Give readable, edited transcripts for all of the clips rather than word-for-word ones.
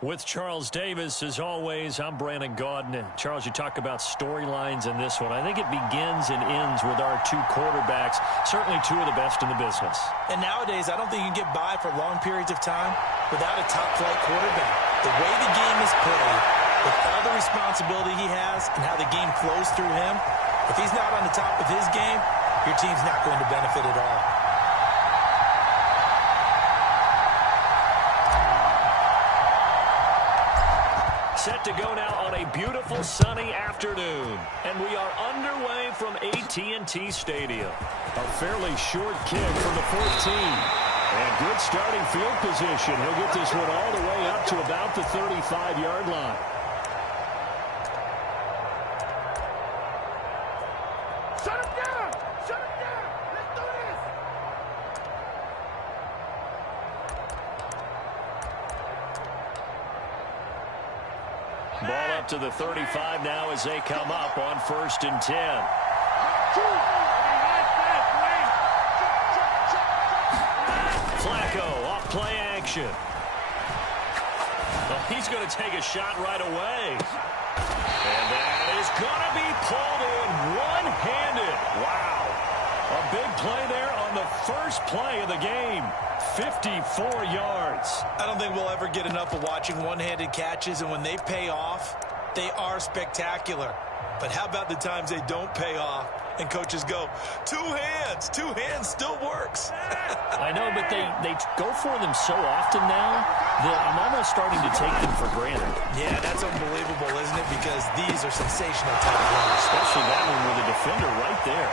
With Charles Davis, as always, I'm Brandon Gaudin. Charles, you talk about storylines in this one. I think it begins and ends with our two quarterbacks, certainly two of the best in the business. And nowadays, I don't think you can get by for long periods of time without a top-flight quarterback. The way the game is played, with all the responsibility he has and how the game flows through him, if he's not on the top of his game, your team's not going to benefit at all. Set to go now on a beautiful sunny afternoon. And we are underway from AT&T Stadium. A fairly short kick from the 14. And good starting field position. He'll get this one all the way up to about the 35-yard line. Shut him down! Shut him down! Let's do this! Ball up to the 35 now as they come up on 1st and 10. Flacco off play action. Well, he's going to take a shot right away. And that is going to be pulled in one-handed. Wow. A big play there on the first play of the game. 54 yards. I don't think we'll ever get enough of watching one-handed catches, and when they pay off, they are spectacular. But how about the times they don't pay off and coaches go, two hands still works. I know, but they go for them so often now that I'm almost starting to take them for granted. Yeah, that's unbelievable, isn't it? Because these are sensational type runs. Especially that one with a defender right there.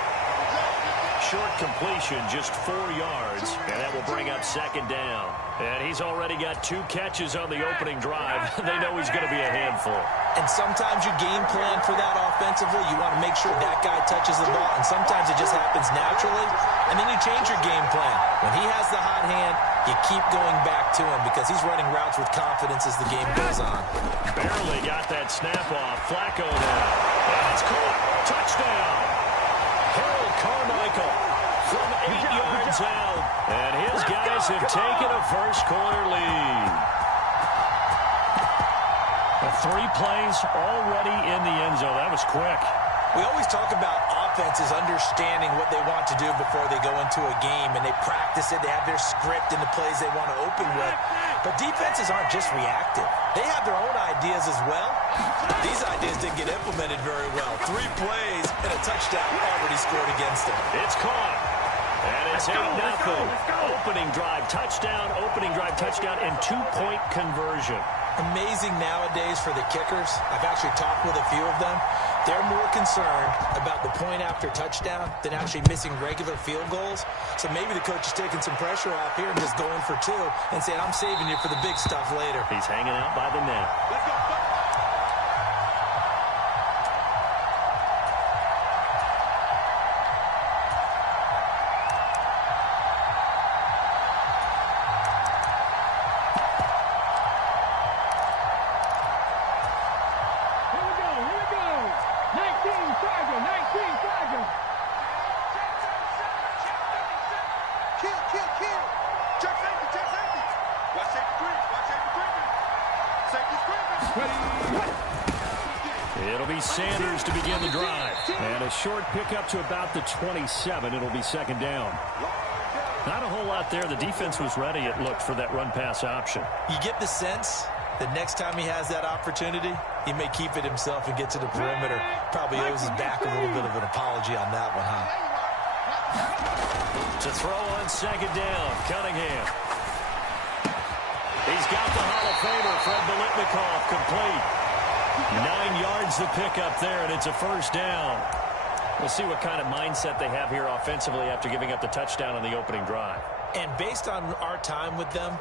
Short completion, just 4 yards, and that will bring up 2nd down. And he's already got 2 catches on the opening drive. They know he's going to be a handful. And sometimes you game plan for that offensively. You want to make sure that guy touches the ball, and sometimes it just happens naturally, and then you change your game plan. When he has the hot hand, you keep going back to him because he's running routes with confidence as the game goes on. Barely got that snap off. Flacco now. And it's caught. Touchdown. Harold Carmichael from 8 yards out. And his guys have taken a first-quarter lead. 3 plays already in the end zone. That was quick. We always talk about offenses understanding what they want to do before they go into a game, and they practice it. They have their script and the plays they want to open with. But defenses aren't just reactive. They have their own ideas as well. These ideas didn't get implemented very well. 3 plays and a touchdown already scored against them. It's caught. And it's 8-0. Opening drive touchdown, and 2-point conversion. Amazing nowadays for the kickers. I've actually talked with a few of them. They're more concerned about the point after touchdown than actually missing regular field goals. So maybe the coach is taking some pressure off here and just going for 2 and saying, I'm saving you for the big stuff later. He's hanging out by the net. Let's go. It'll be Sanders to begin the drive. And a short pickup to about the 27. It'll be 2nd down. Not a whole lot there. The defense was ready, it looked, for that run-pass option. You get the sense that next time he has that opportunity, he may keep it himself and get to the perimeter. Probably owes his back a little bit of an apology on that one, huh? To throw on 2nd down, Cunningham. He's got the Hall of Famer, Fred Biletnikoff, complete. 9 yards the pickup there, and it's a 1st down. We'll see what kind of mindset they have here offensively after giving up the touchdown on the opening drive. And based on our time with them,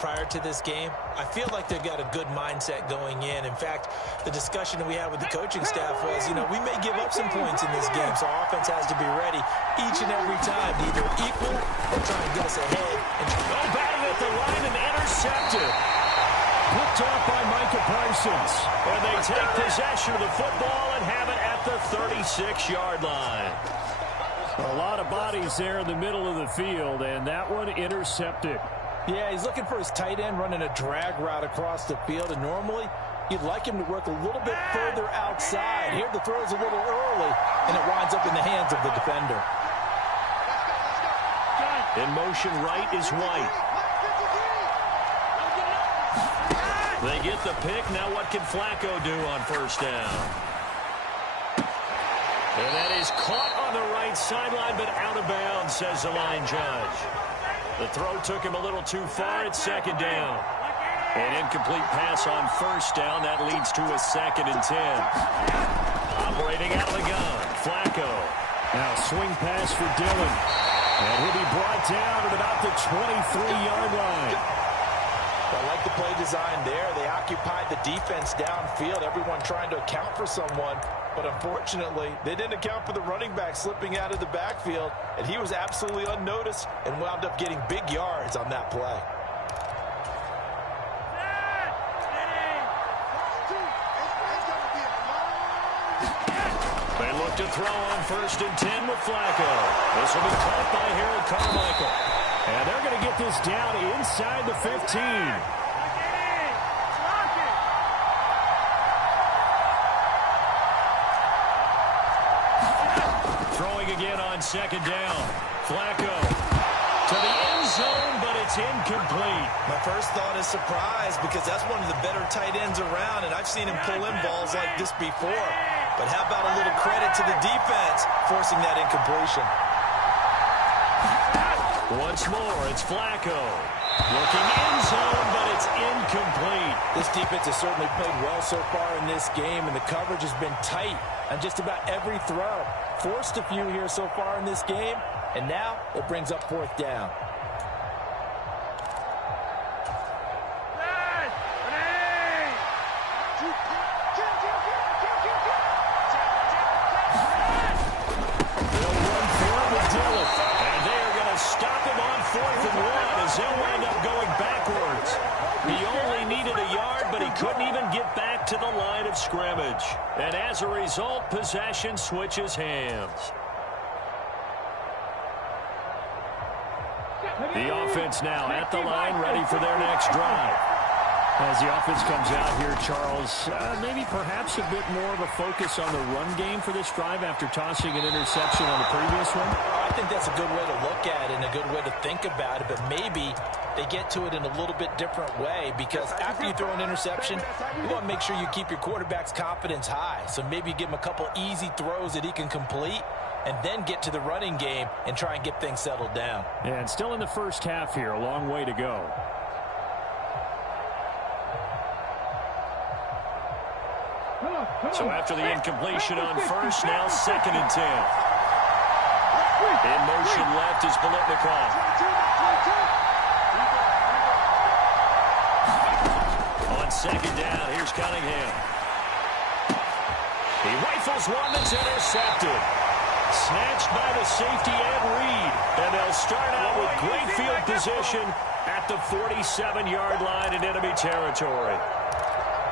prior to this game, I feel like they've got a good mindset going in. In fact, the discussion that we had with the coaching staff was, we may give up some points in this game, so our offense has to be ready each and every time to either equal or try and get us ahead. Batted at the line and intercepted. Picked off by Micah Parsons. And they take possession of the football and have it at the 36-yard line. A lot of bodies there in the middle of the field, and that one intercepted. Yeah, he's looking for his tight end running a drag route across the field, and normally you'd like him to work a little bit further outside. Here the throw's a little early, and it winds up in the hands of the defender. In motion right is White. They get the pick. Now what can Flacco do on first down? And that is caught on the right sideline, but out of bounds, says the line judge. The throw took him a little too far. It's second down. An incomplete pass on first down. That leads to a 2nd and 10. Operating out of the gun, Flacco. Now swing pass for Dillon. And he'll be brought down at about the 23-yard line. I like the play design there. They occupied the defense downfield, everyone trying to account for someone. But unfortunately, they didn't account for the running back slipping out of the backfield, and he was absolutely unnoticed and wound up getting big yards on that play. They look to throw on 1st and 10 with Flacco. This will be caught by Harold Carmichael. And they're going to get this down inside the 15. Throwing again on 2nd down. Flacco to the end zone, but it's incomplete. My first thought is surprise, because that's one of the better tight ends around, and I've seen him pull in balls like this before. But how about a little credit to the defense forcing that incompletion? Once more, it's Flacco. Looking end zone, but it's incomplete. This defense has certainly played well so far in this game, and the coverage has been tight on just about every throw. Forced a few here so far in this game, and now it brings up 4th down. Stop him on 4th and 1 as they'll wind up going backwards. He only needed a yard, but he couldn't even get back to the line of scrimmage. And as a result, possession switches hands. The offense now at the line, ready for their next drive. As the offense comes out here, Charles, maybe perhaps a bit more of a focus on the run game for this drive after tossing an interception on the previous one? I think that's a good way to look at it and a good way to think about it, but maybe they get to it in a little bit different way, because after you throw an interception, you want to make sure you keep your quarterback's confidence high. So maybe you give him a couple easy throws that he can complete, and then get to the running game and try and get things settled down. And still in the first half here, a long way to go. So after the incompletion on first, now 2nd and 10. In motion left is Biletnikoff. On 2nd down, here's Cunningham. He rifles one that's intercepted. Snatched by the safety Ed Reed. And they'll start out with great field position at the 47-yard line in enemy territory.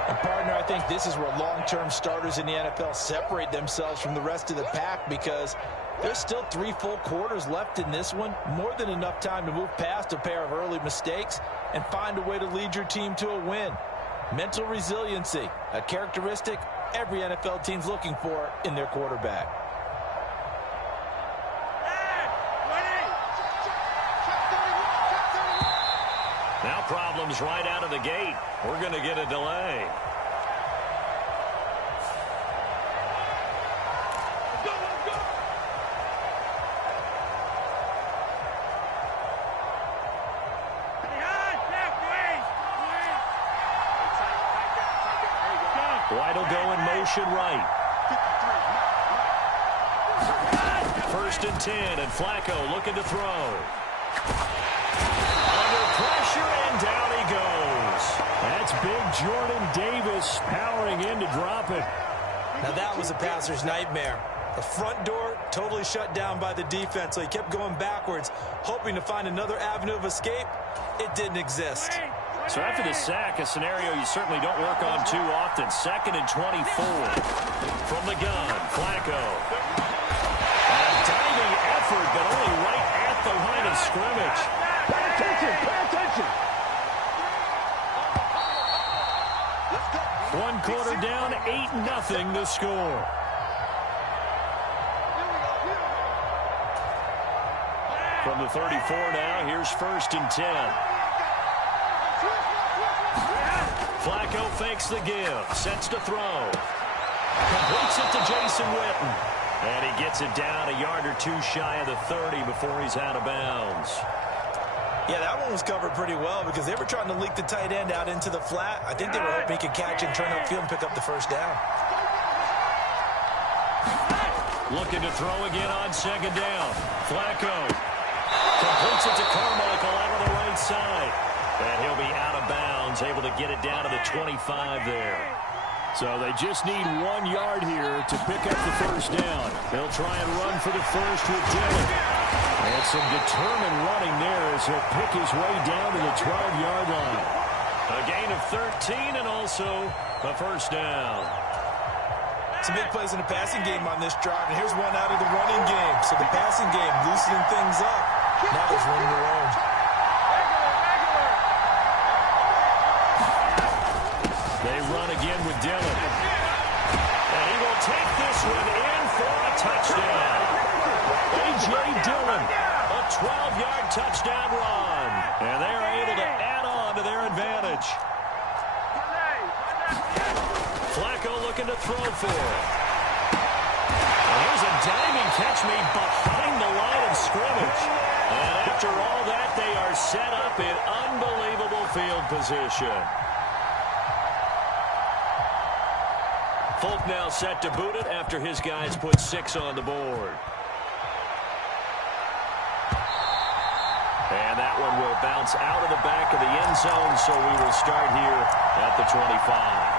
And partner, I think this is where long-term starters in the NFL separate themselves from the rest of the pack, because there's still 3 full quarters left in this one. More than enough time to move past a pair of early mistakes and find a way to lead your team to a win. Mental resiliency, a characteristic every NFL team's looking for in their quarterback. Now problems right out of the gate. We're going to get a delay. White will go in motion right. 1st and 10, and Flacco looking to throw. Pressure, and down he goes. That's big Jordan Davis powering in to drop it. Now that was a passer's nightmare. The front door totally shut down by the defense, so he kept going backwards, hoping to find another avenue of escape. It didn't exist. So after the sack, a scenario you certainly don't work on too often. 2nd and 24. From the gun, Flacco. A diving effort, but only right at the line of scrimmage. Pay attention, pay attention. one quarter down, 8-0 the score. From the 34 now, here's 1st and 10. Flacco fakes the give, sets to throw. Completes it to Jason Witten. And he gets it down a yard or two shy of the 30 before he's out of bounds. Yeah, that one was covered pretty well because they were trying to leak the tight end out into the flat. I think they were hoping he could catch and turn upfield and pick up the first down. Looking to throw again on 2nd down. Flacco completes it to Carmichael out of the right side. And he'll be out of bounds, able to get it down to the 25 there. So they just need 1 yard here to pick up the first down. They'll try and run for the first with Dillon. And some determined running there as he'll pick his way down to the 12-yard line. A gain of 13 and also a first down. Some big plays in the passing game on this drive, and here's one out of the running game. So the passing game loosening things up. Now there's room to roam. They run again with Dillon. And he will take this one in for a touchdown. A.J. Dillon, a 12-yard touchdown run. And they are able to add on to their advantage. Flacco looking to throw for it. And here's a diving catch made behind the line of scrimmage. And after all that, they are set up in unbelievable field position. Folk now set to boot it after his guys put 6 on the board. And that one will bounce out of the back of the end zone, so we will start here at the 25.